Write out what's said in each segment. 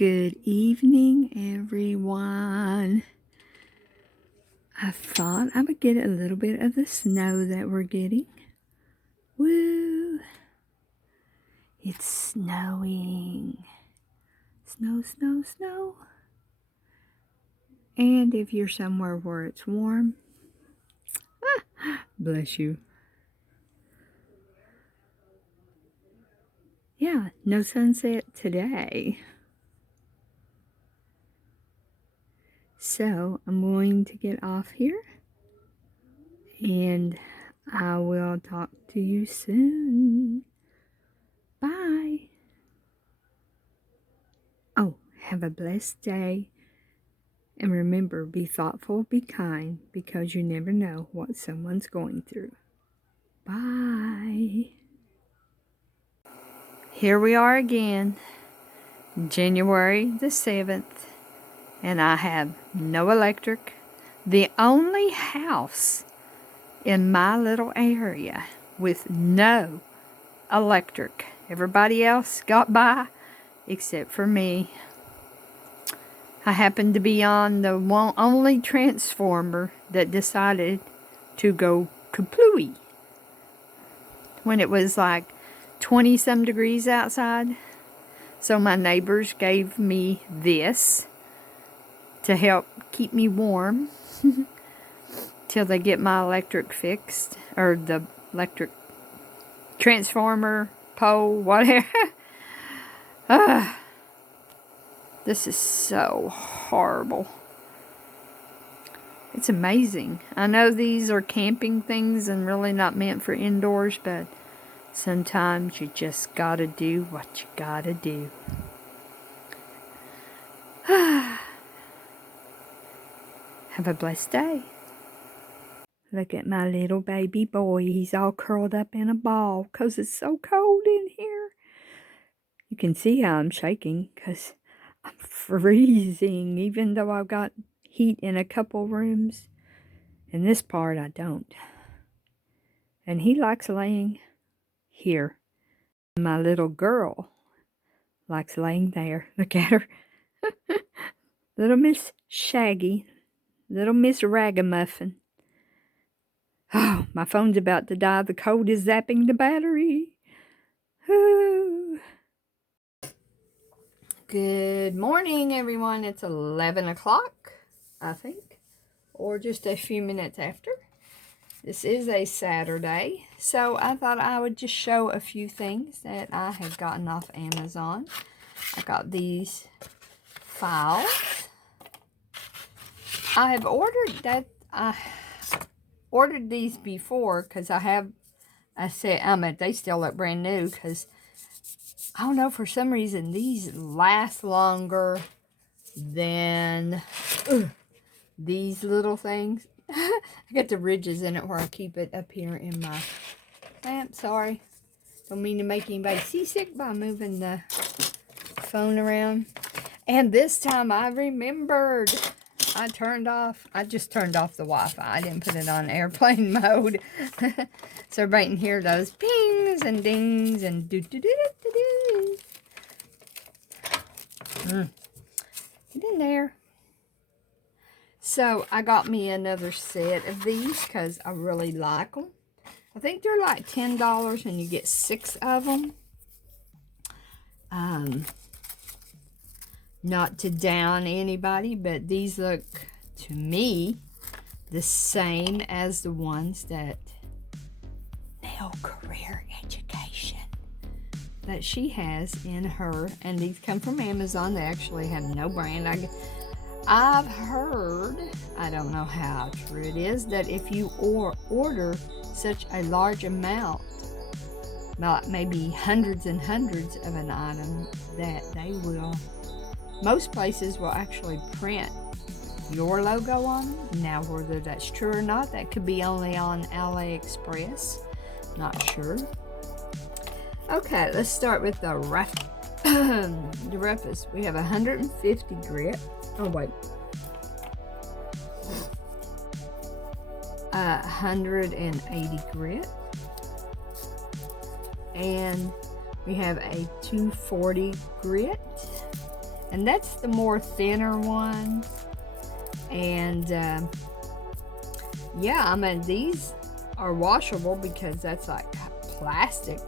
Good evening, everyone. I thought I would get a little bit of the snow that we're getting. Woo! It's snowing. Snow, snow, snow. And if you're somewhere where it's warm, bless you. Yeah, no sunset today. So I'm going to get off here and I will talk to you soon. Bye. Oh, have a blessed day. And remember, be thoughtful, be kind, because you never know what someone's going through. Bye. Here we are again, January the 7th, and I have no electric. The only house in my little area with no electric. Everybody else got by except for me. I happened to be on the only transformer that decided to go kaplooey when it was like 20-some degrees outside. So my neighbors gave me this to help keep me warm till they get my electric fixed, or the electric transformer, pole, whatever. This is so horrible. It's amazing. I know these are camping things and really not meant for indoors, but sometimes you just gotta do what you gotta do. Have a blessed day. Look at my little baby boy. He's all curled up in a ball because it's so cold in here. You can see how I'm shaking because I'm freezing, even though I've got heat in a couple rooms. In this part, I don't. And he likes laying here. My little girl likes laying there. Look at her. Little Miss Shaggy. Little Miss Ragamuffin. Oh, my phone's about to die. The cold is zapping the battery. Ooh. Good morning, everyone. It's 11 o'clock, I think, or just a few minutes after. This is a Saturday, so I thought I would just show a few things that I have gotten off Amazon. I got these files. I have ordered these before because they still look brand new because I don't know, for some reason these last longer than these little things. I got the ridges in it where I keep it up here in my lamp. Sorry. Don't mean to make anybody seasick by moving the phone around. And this time I remembered. I just turned off the Wi-Fi. I didn't put it on airplane mode. So everybody can hear those pings and dings and do-do-do-do-do-do. Get in there. So I got me another set of these because I really like them. I think they're like $10 and you get 6 of them. Not to down anybody, but these look to me the same as the ones that Nail Career Education that she has in her, and these come from Amazon. They actually have no brand. I've heard, I don't know how true it is, that if you order such a large amount, about maybe hundreds and hundreds of an item, that they will, most places will actually print your logo on them. Now, whether that's true or not, that could be only on AliExpress. Not sure. Okay, let's start with the roughest. We have 150 grit. Oh, wait. 180 grit. And we have a 240 grit. And that's the more thinner one. And yeah, I mean, these are washable because that's like plastic.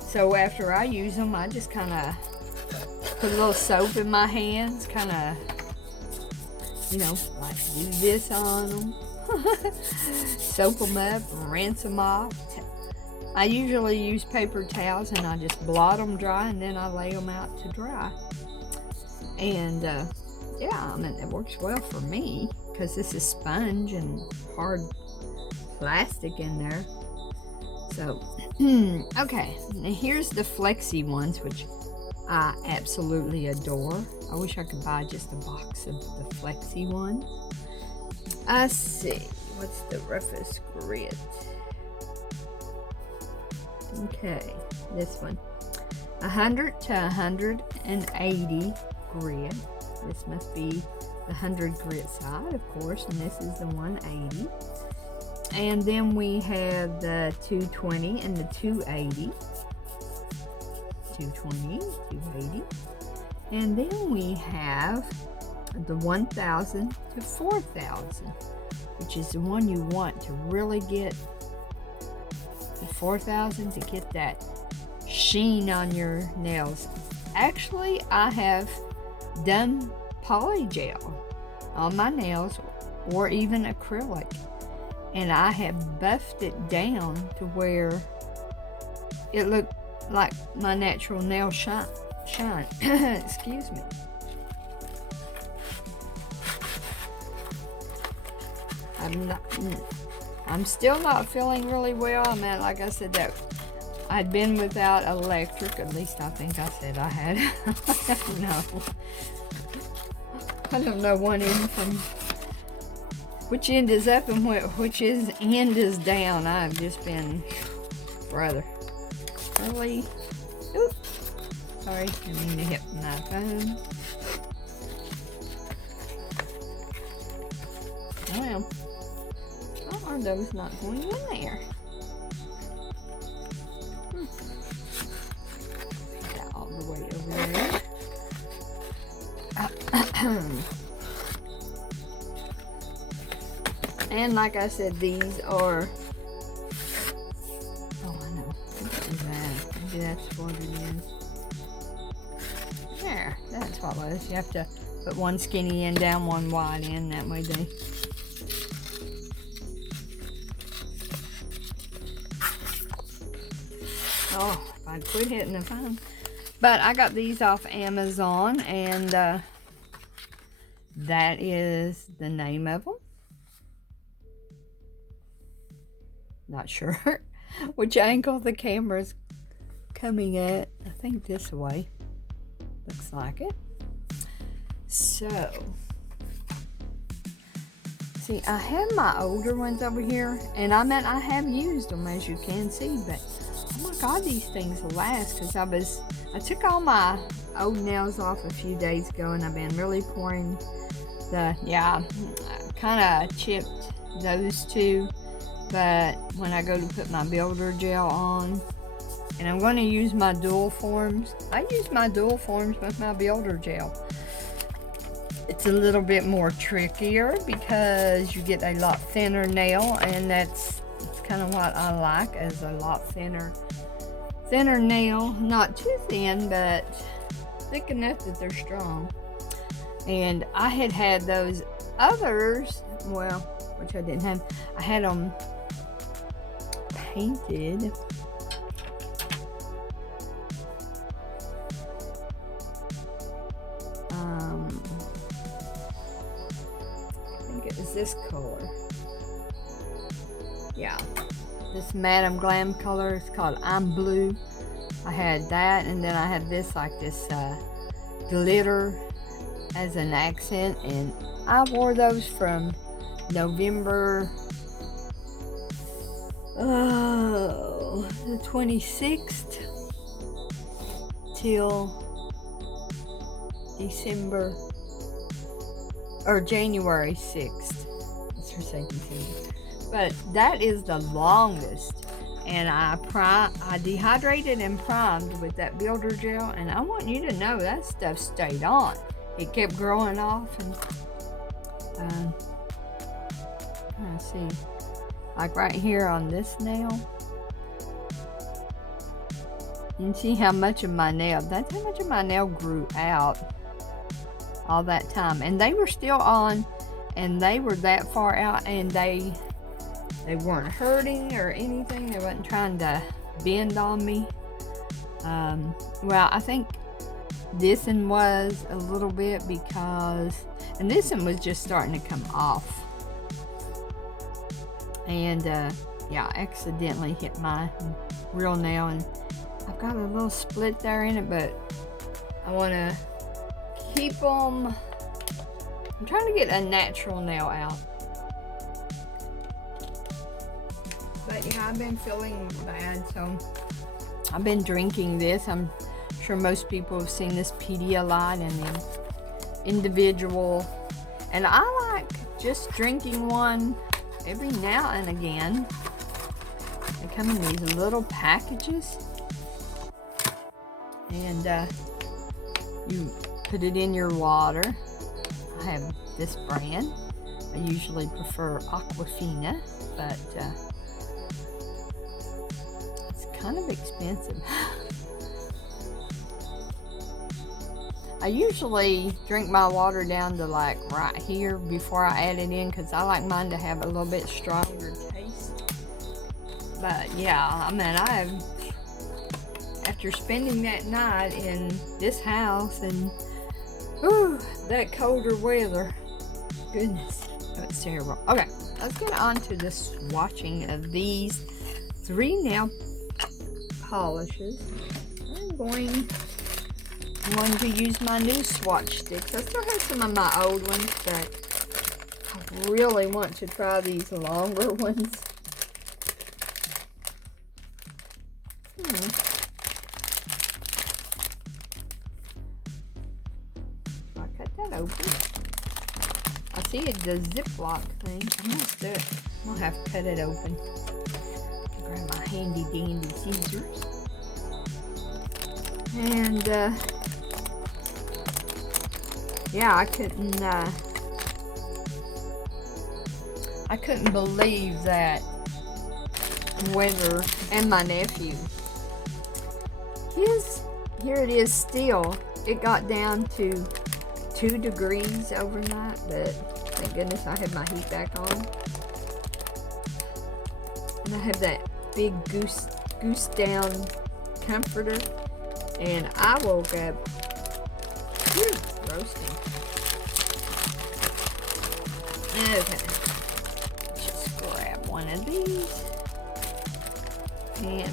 So after I use them, I just kind of put a little soap in my hands, kind of, you know, like do this on them. Soap them up, rinse them off. I usually use paper towels and I just blot them dry and then I lay them out to dry. And yeah, I mean, it works well for me because this is sponge and hard plastic in there. So, okay, now here's the flexi ones, which I absolutely adore. I wish I could buy just a box of the flexi ones. Let's see, what's the roughest grit? Okay, this one. 100 to 180 grit. This must be the 100 grit side, of course, and this is the 180. And then we have the 220 and the 280. 220, 280. And then we have the 1000 to 4000, which is the one you want to really get the 4000 to get that sheen on your nails. Actually, I have done polygel on my nails or even acrylic, and I have buffed it down to where it looked like my natural nail shine. Excuse me. I'm still not feeling really well. I mean, like I said, that I'd been without electric. At least I think I said I had. I don't know. I don't know one end from which end is up and which end is down. I've just been, brother, really. Oops. Sorry, I mean to hit my phone. Oh well. How are those not going in there? Put that all the way over there. And like I said, these are, oh, I know, what is that? Maybe that's what it is. There, that's what it is. You have to put one skinny end down, one wide end, that way they, oh, if I'd quit hitting the phone. But I got these off Amazon, and that is the name of them. Not sure which angle the camera's coming at. I think this way. Looks like it. So, see, I have my older ones over here, and I have used them, as you can see, but oh my God, these things will last, because I took all my old nails off a few days ago, and I've been really pouring I kind of chipped those two, but when I go to put my builder gel on, and I'm going to use my dual forms. I use my dual forms with my builder gel. It's a little bit more trickier because you get a lot thinner nail, and that's kind of what I like, is a lot thinner nail. Not too thin, but thick enough that they're strong. And I had those others, well, which I didn't have. I had them painted. I think it was this color. Yeah, this Madam Glam color. It's called I'm Blue. I had that, and then I had this, like this glitter as an accent, and I wore those from November the 26th till December or January 6th. It's for second season. But that is the longest, and I dehydrated and primed with that builder gel, and I want you to know that stuff stayed on. It kept growing off, and let's see, like right here on this nail, you can see how much of my nail, that's how much of my nail grew out all that time, and they were still on, and they were that far out, and they weren't hurting or anything. They wasn't trying to bend on me. Well, I think this one was a little bit because, and this one was just starting to come off. And yeah, I accidentally hit my real nail, and I've got a little split there in it, but I want to keep them. I'm trying to get a natural nail out. But yeah, I've been feeling bad, so I've been drinking this. I'm sure most people have seen this Pedialyte and the individual. And I like just drinking one every now and again. They come in these little packages. And you put it in your water. I have this brand. I usually prefer Aquafina, but it's kind of expensive. I usually drink my water down to like right here before I add it in, because I like mine to have a little bit stronger taste. But yeah, I mean, after spending that night in this house and that colder weather, goodness, that's terrible. Okay, let's get on to the swatching of these 3 nail polishes. I'm going to use my new swatch sticks. I still have some of my old ones, but I really want to try these longer ones. Open. I see it, the Ziploc thing. I'm gonna have to cut it open. Grab my handy dandy scissors. And yeah, I couldn't believe that weather. And my nephew, here it is still. It got down to 2 degrees overnight, but thank goodness I had my heat back on. And I have that big goose down comforter, and I woke up roasting. Okay, just grab one of these and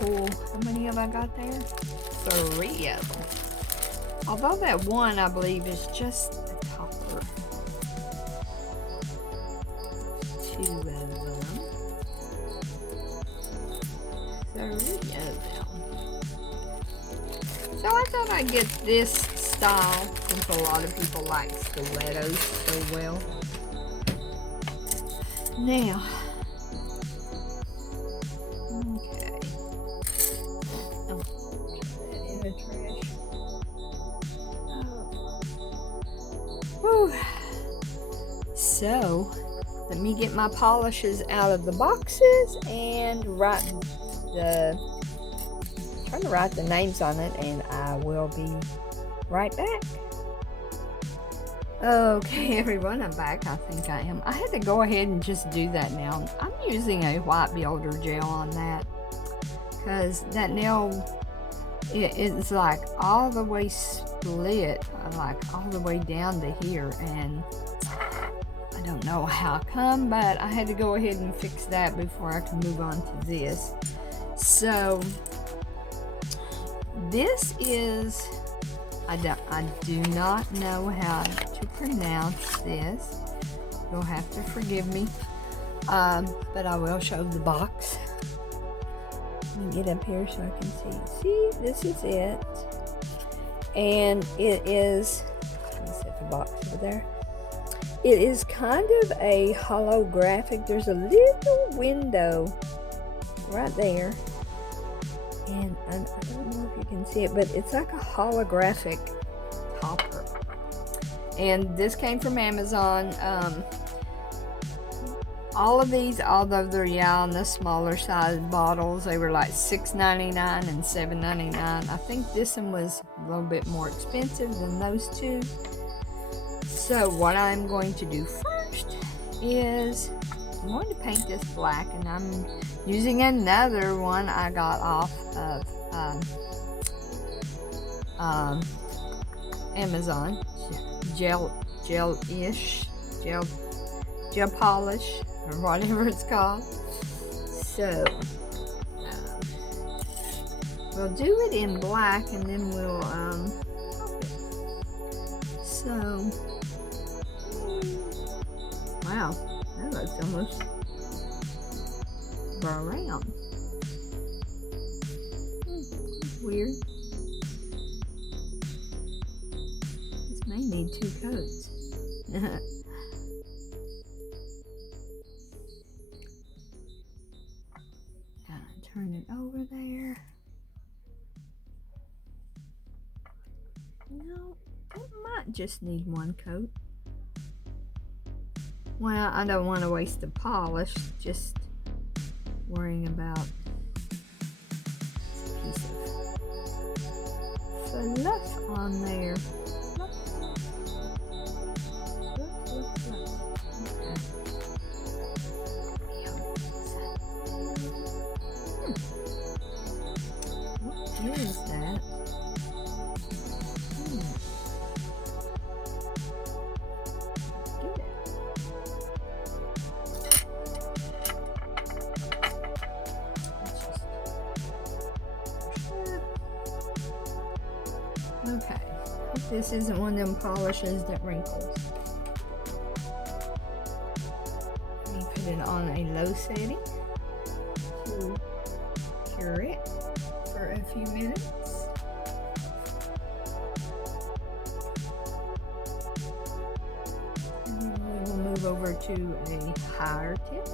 pull. How many have I got there? 3 of them. Although that one, I believe, is just a topper. 2 of them. 3 of them. So I thought I'd get this style, since a lot of people like stilettos so well. Now, okay. Oh, put that in the trash. Whew. So, let me get my polishes out of the boxes and try to write the names on it, and I will be right back. Okay, everyone, I'm back. I think I am. I had to go ahead and just do that now. I'm using a white builder gel on that, because that nail, it's like all the way split, like all the way down to here, and I don't know how come, but I had to go ahead and fix that before I can move on to this. So this is, I do not know how to pronounce this. You'll have to forgive me, but I will show the box. Let me get up here so I can see. See, this is it. And it is, let me set the box over there. It is kind of a holographic. There's a little window right there. And I don't know if you can see it, but it's like a holographic topper. And this came from Amazon. All of these, although they're on the smaller size bottles, they were like $6.99 and $7.99. I think this one was a little bit more expensive than those two. So what I'm going to do first is I'm going to paint this black, and I'm using another one I got off of Amazon. Gel polish, or whatever it's called. So we'll do it in black, and then we'll so wow, that looks almost brown. Weird. This may need 2 coats. Turn it over there. No, it might just need 1 coat. Well, I don't want to waste the polish, just worrying about a piece of fluff on there. What is that? Okay, hope this isn't one of them polishes that wrinkles. Let me put it on a low setting to cure it for a few minutes. And then we will move over to a higher tip.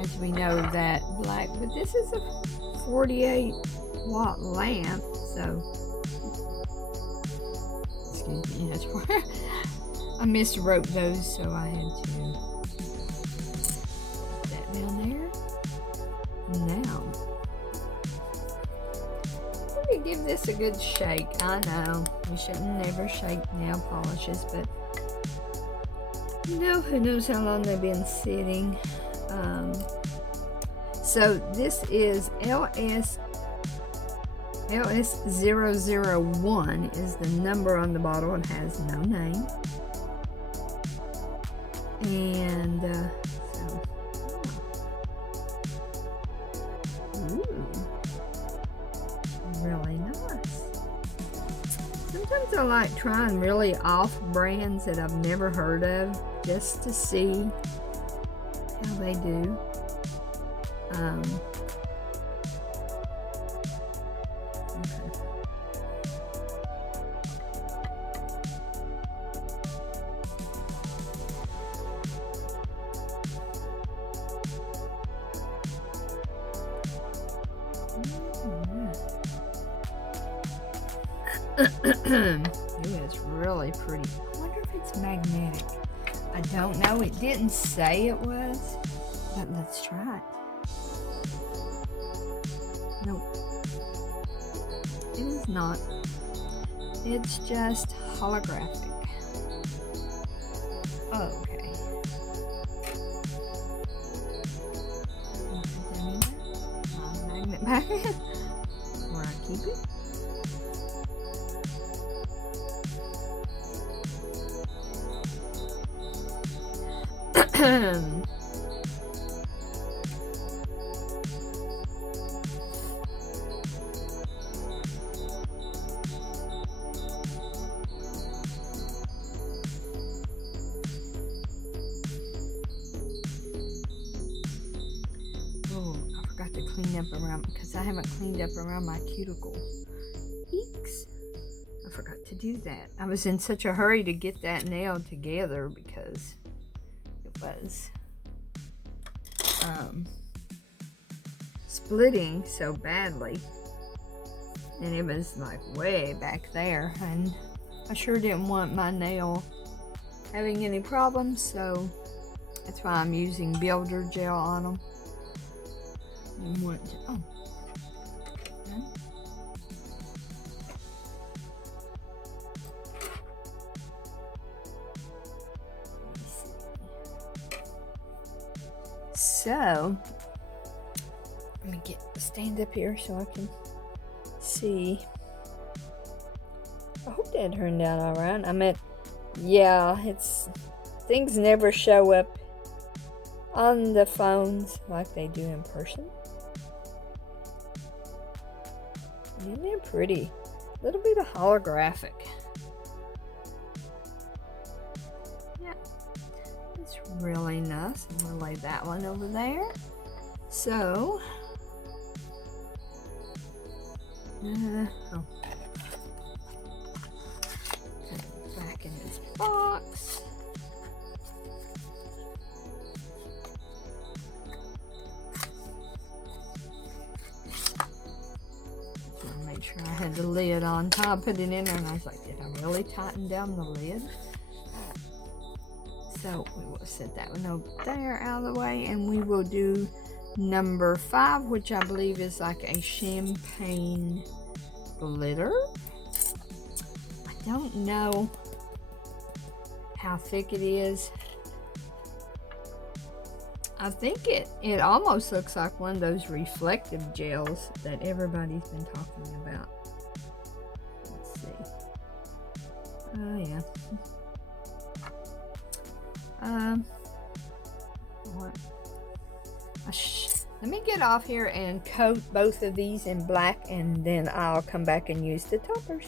As we know that black, but this is a 48-watt lamp, so excuse me, that's where I miswrote those, so I had to put that down there. Now, let me give this a good shake. I know we shouldn't never shake nail polishes, but you know, who knows how long they've been sitting. So this is LS001 is the number on the bottle and has no name. And so, ooh, really nice. Sometimes I like trying really off brands that I've never heard of, just to see how they do. Ooh, it's really pretty. I wonder if it's magnetic. I don't know. It didn't say it was, but let's try it. Nope. It is not. It's just holographic. Okay. My magnet back where I keep it. clean up around, because I haven't cleaned up around my cuticle. Eeks. I forgot to do that. I was in such a hurry to get that nail together because it was splitting so badly. And it was like way back there. And I sure didn't want my nail having any problems, so that's why I'm using builder gel on them. Oh. So, let me stand up here so I can see. I hope that turned out all right. Yeah, things never show up on the phones like they do in person. Isn't that pretty? A little bit of holographic. Yeah, it's really nice. I'm going to lay that one over there. So, back in this box. Make sure I had the lid on top, put it in there, and I was like, did I really tighten down the lid? So we will set that one over there out of the way, and we will do number 5, which I believe is like a champagne glitter. I don't know how thick it is. I think it almost looks like one of those reflective gels that everybody's been talking about. Let's see. Oh yeah. What? Let me get off here and coat both of these in black, and then I'll come back and use the toppers.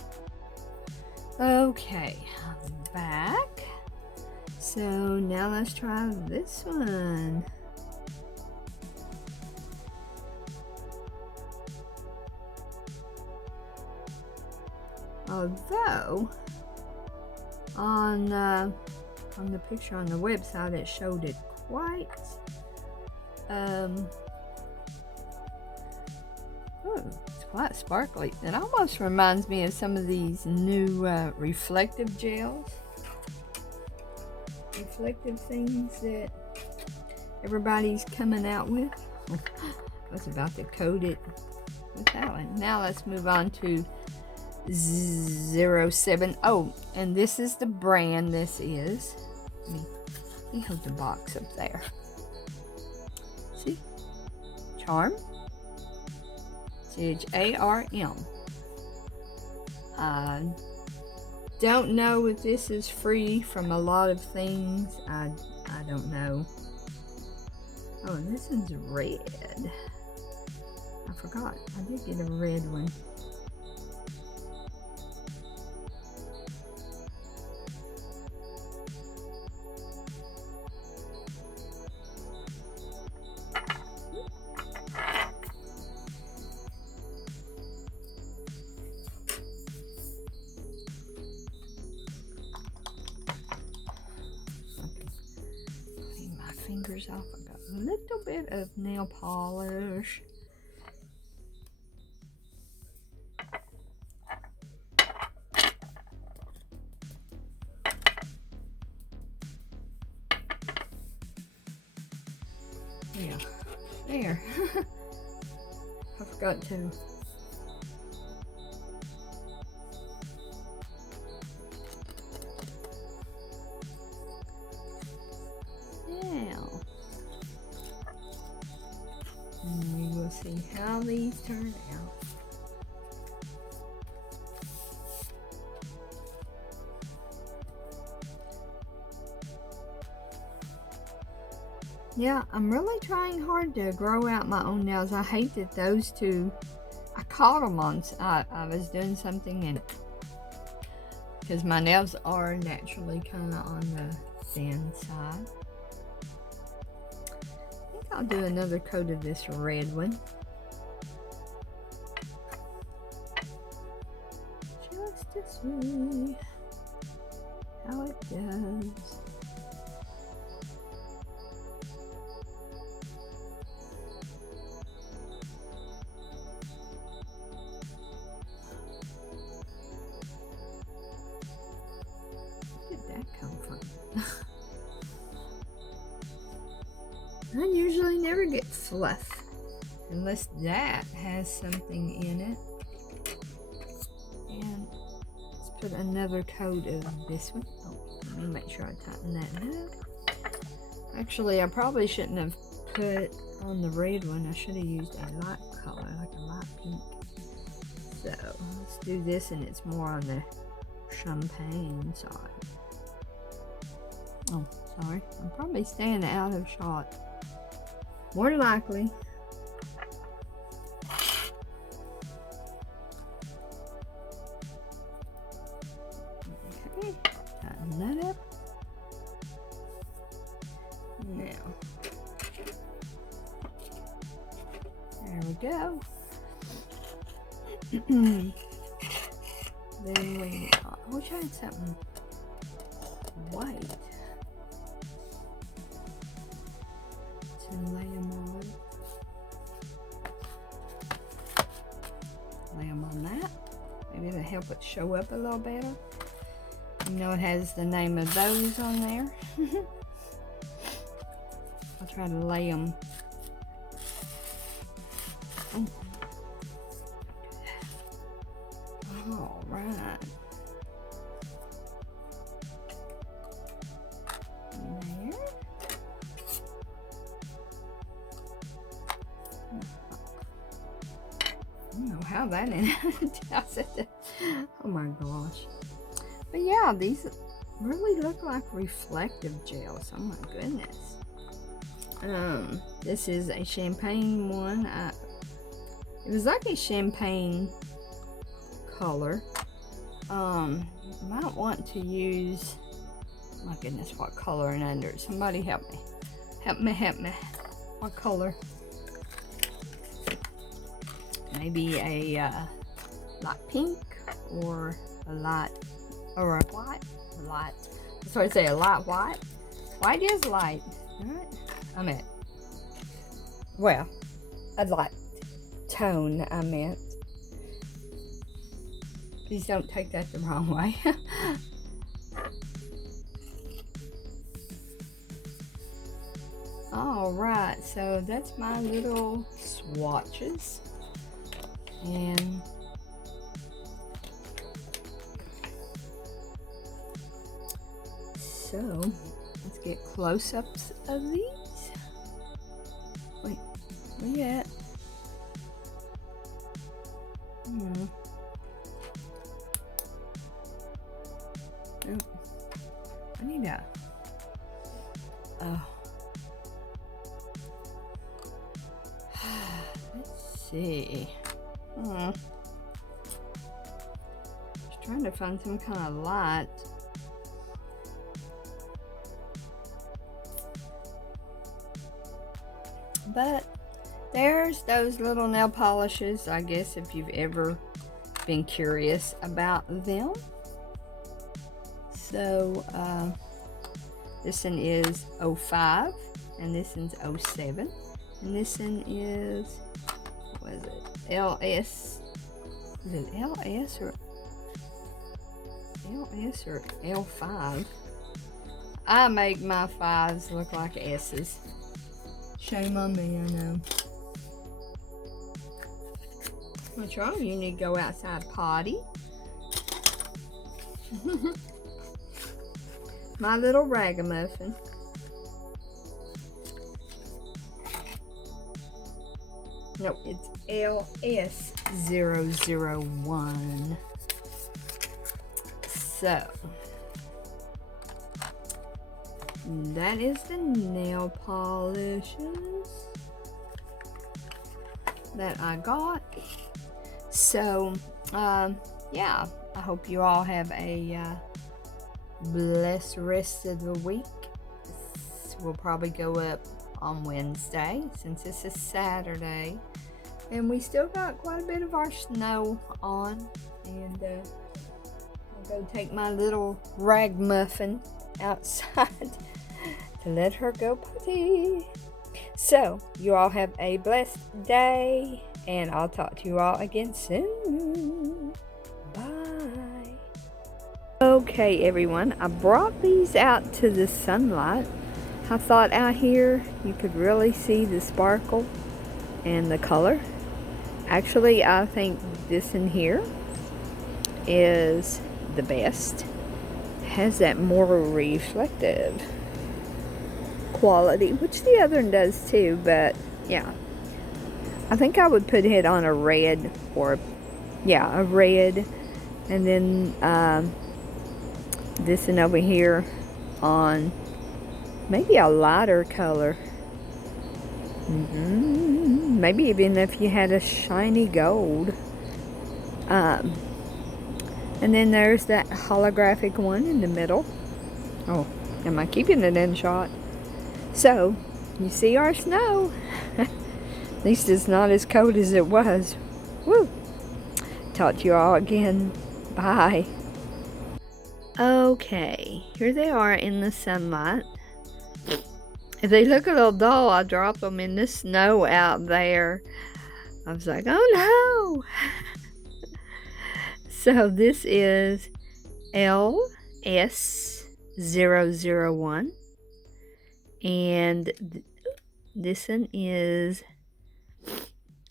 Okay, I'm back. So now let's try this one. Although on the picture on the website it showed it quite it's quite sparkly. It almost reminds me of some of these new reflective gels, reflective things that everybody's coming out with. I was about to coat it with that one. Now let's move on to 07. Oh, and this is the brand. This is, let me hold the box up there. See? Charm. CHARM. I don't know if this is free from a lot of things. I don't know. Oh, this one's red. I forgot. I did get a red one. Fingers off. I got a little bit of nail polish. Yeah, there. I forgot to. And we will see how these turn out. Yeah, I'm really trying hard to grow out my own nails. I hate that those two, I caught them on, I was doing something, and because my nails are naturally kind of on the thin side. I think I'll do another coat of this red one. see how it does. Where did that come from? I usually never get fluff unless that has something in it. And let's put another coat of this one. Oh, let me make sure I tighten that up. Actually, I probably shouldn't have put on the red one. I should have used a light color, like a light pink. So let's do this, and it's more on the champagne side. Oh, sorry. I'm probably staying out of shot. More than likely. Okay, tighten that up. Now, there we go. Then we, I wish I had something white to lay them on. Lay them on that. Maybe it'll help it show up a little better. You know, it has the name of those on there. I'll try to lay them. Oh. All right. There. I don't know how that ended. Oh my gosh. But yeah, these really look like reflective gels. Oh my goodness. This is a champagne one. It was like a champagne color. Might want to use, my goodness, what color and under? Somebody help me. Help me. What color? Maybe a light pink or a light, or a white. Light. So I say a light white. White is light. Alright. I meant. Well, a light tone, I meant. Please don't take that the wrong way. Alright, so that's my little swatches. And so let's get close-ups of these. Wait, where you at? Oh, I need that. Oh. Let's see. Just trying to find some kind of light. But there's those little nail polishes, I guess, if you've ever been curious about them. So this one is 05 and this one's 07, and this one is, what is it, LS, is it LS or L5? I make my 5s look like S's. Shame on me, I know. What's wrong? You need to go outside potty. My little ragamuffin. No, it's LS001. So, that is the nail polishes that I got. So, yeah, I hope you all have a blessed rest of the week. This will probably go up on Wednesday since this is Saturday, and we still got quite a bit of our snow on, and Go take my little ragmuffin outside to let her go potty. So, you all have a blessed day, and I'll talk to you all again soon. Bye. Okay, everyone, I brought these out to the sunlight. I thought out here you could really see the sparkle and the color. Actually, I think this in here is the best. It has that more reflective quality, which the other one does too, but yeah, I think I would put it on a red, or yeah, a red, and then this one over here on maybe a lighter color. Maybe even if you had a shiny gold. And then there's that holographic one in the middle. Oh, am I keeping it in shot? So, you see our snow. At least it's not as cold as it was. Woo! Talk to you all again. Bye. Okay, here they are in the sunlight. If they look a little dull, I dropped them in the snow out there. I was like, oh no! So this is LS001, and this one is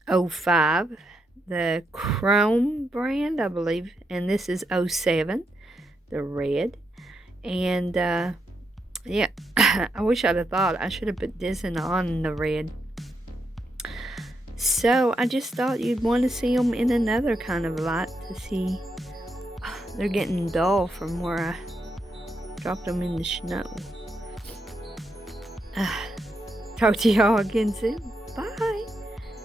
05, the Chrome brand, I believe, and this is 07, the red. And yeah, I wish I'd have thought I should have put this one on the red. So I just thought you'd want to see them in another kind of light to see. They're getting dull from where I dropped them in the snow. Talk to y'all again soon.